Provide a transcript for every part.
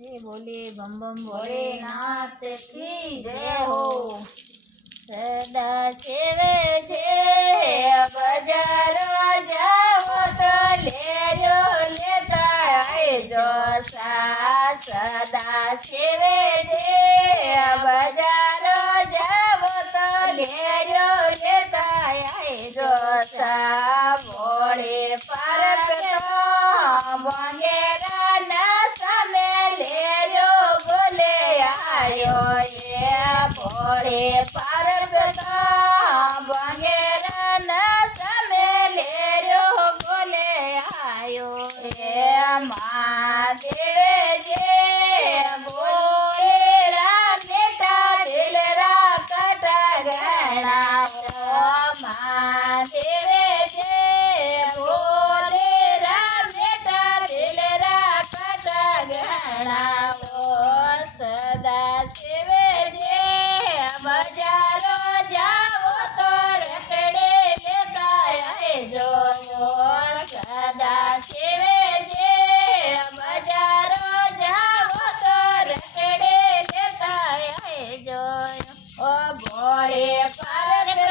बोले बम बम भोलेनाथ की जय हो। सदा सेवे छे बजारो जाओ तो लेजो लेता आइजो सा। सदा सेवे छे बजारो जाओ तो लेजो लेता आइजो सा। भोले पार्वती बंगेरा ना सामे लेजो बोले आयो ये भोले पार्वती बंगेरा ना सामे लेजो बोले आयो ये महादेव जे बोले राम बेटा दिलरा कटा गहना ओ महादेव जे बोले राम बेटा दिलरा कटा गहना ओ। सदा सेवे जे बजारो जाओ तो रखड़े लेता आइजो। सदा सेवे जे बजारो जाओ तो रखड़े लेता आइजो। ओ भोले पार्वती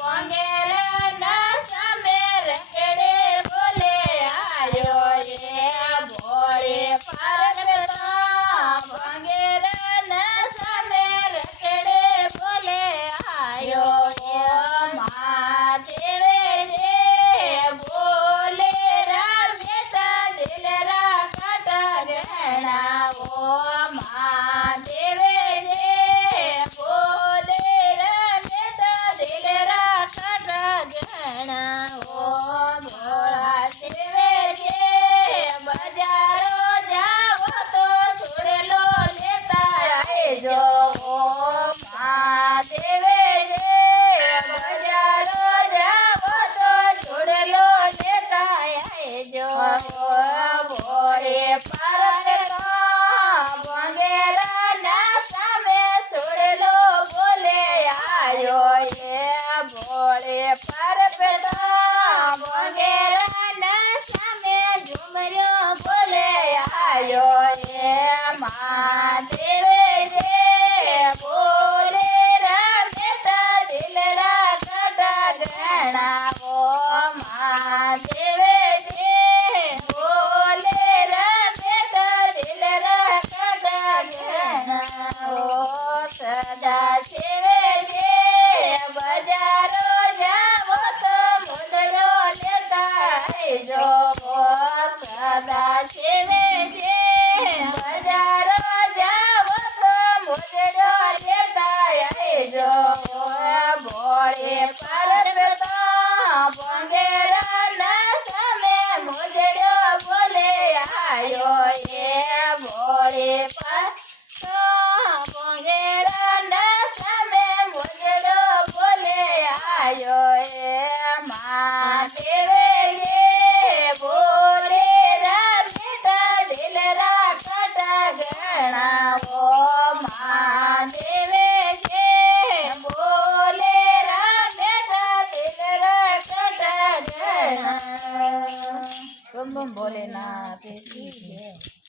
बंगेरा ना सामे रखड़े बोले आयो ये भोले पार्वती बंगेरा ना सामे रखड़े बोले आयो ये महादेव जे बोले राम बेटा दिलरा कटा गहना ओ महादेव जे बोले राम बेटा दिलरा कटा गहना ओ। भोला देव जे बजारो